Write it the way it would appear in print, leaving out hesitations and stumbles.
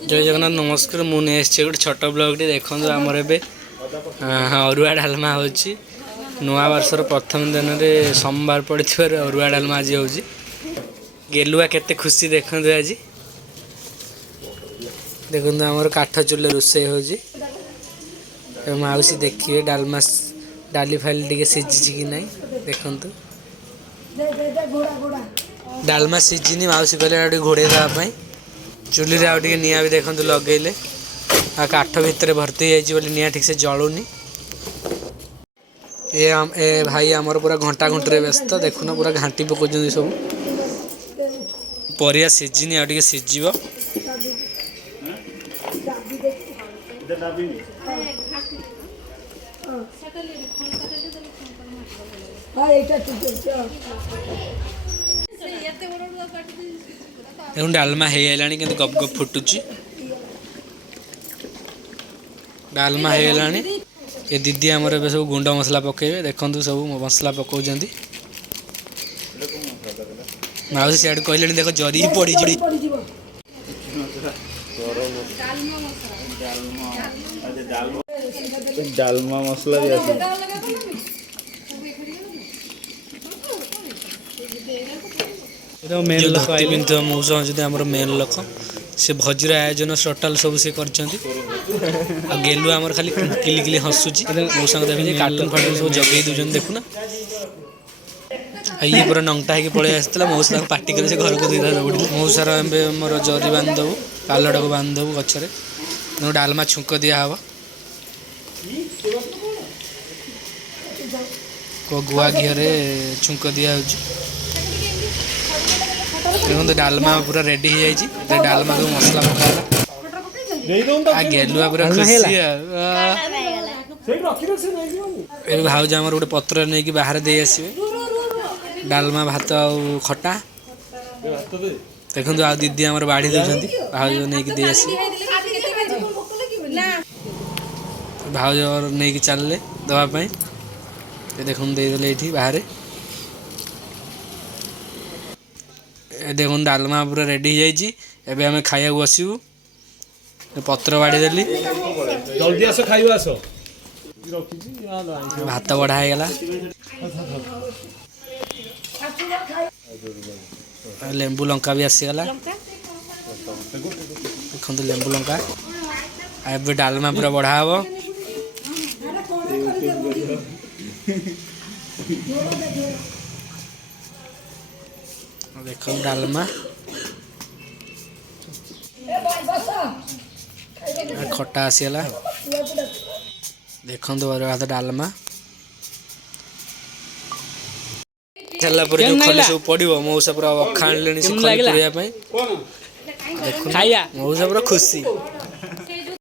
जय जगन्नाथ नमस्कार मु नेक्स्ट गोटे छोट ब्लॉग देखो आमर ए अरुआ डालमा हो नुआ वर्षर प्रथम दिन में सोमवार पड़ी अरुआ डालमा आज हो गेलुआ केते खुशी देखते आज देखो आमर काठ चूल्हे रोषे हो माउसी देखिए डालमा डाली फाइल टे सीझी कि ना देखु डालमा सीझी माउसी कहले घोड़े देवाई चूल्हे आउ निआ भी देखते लगेले काठ भितर भर्ती बोली निआ ठीक से जलुनी ए भाई आमर पूरा घंटा घंटे व्यस्त देखुना पूरा घाटी पकाउं सब परिया सीझी आगे सीझ देखो डालमा हो गला कि गप गप फुटुची डालमा हो गला ये दीदी आमर ए सब गुंड मसला पकेबे देखु सब मसला पकाउं माउसी सियाड़ कहले देख जरी पड़ी डालमा मसला भी आसे मेन लोक पिंधु मौसा हूँ मेन लोक से भोजर आयोजन टोटाल सब से कर गेलु आमर खाली किली किली हसुची मौसा देखे कार्टून फाटून सब जगई दूसरी देखुना ये पूरा नंगटा होगी पलि आसाला मौसा पार्टी कर घर को दीदा दौड़ी मौसार मोर जरी बांधदेव पालटा को बांधदेव गचर डालमा छुंक दिहब गुआ घीरे छुंक दिया देखो डालमा पूरा रेडी हो जाए डालमा को मसला पका गेलुआ पूरा खुशी भाज आमर गोटे पत्र नहीं कि बाहर दे आसवे डालमा भात आ खटा देखो आ दीदी आमर बाढ़ी दौरान भाज नहीं दे आस भाज नहीं चलले दवापाई देख देदेले ये बाहर देख डालमा पूरा रेडी हो जाए आम खाया बसबू पत्र बाड़ी देली जल्दी आस खाइबा आस भात बढ़ा गला लेंबू लंका भी आसीगला देखो लेंबू लंका ए डालमा पूरा बढ़ा हम देख डालमा खटा आसीगला देखो भात डालमा चलला पर जो खली सब पड़ो मौसा पूरा अखा आने मौसा पूरा खुशी।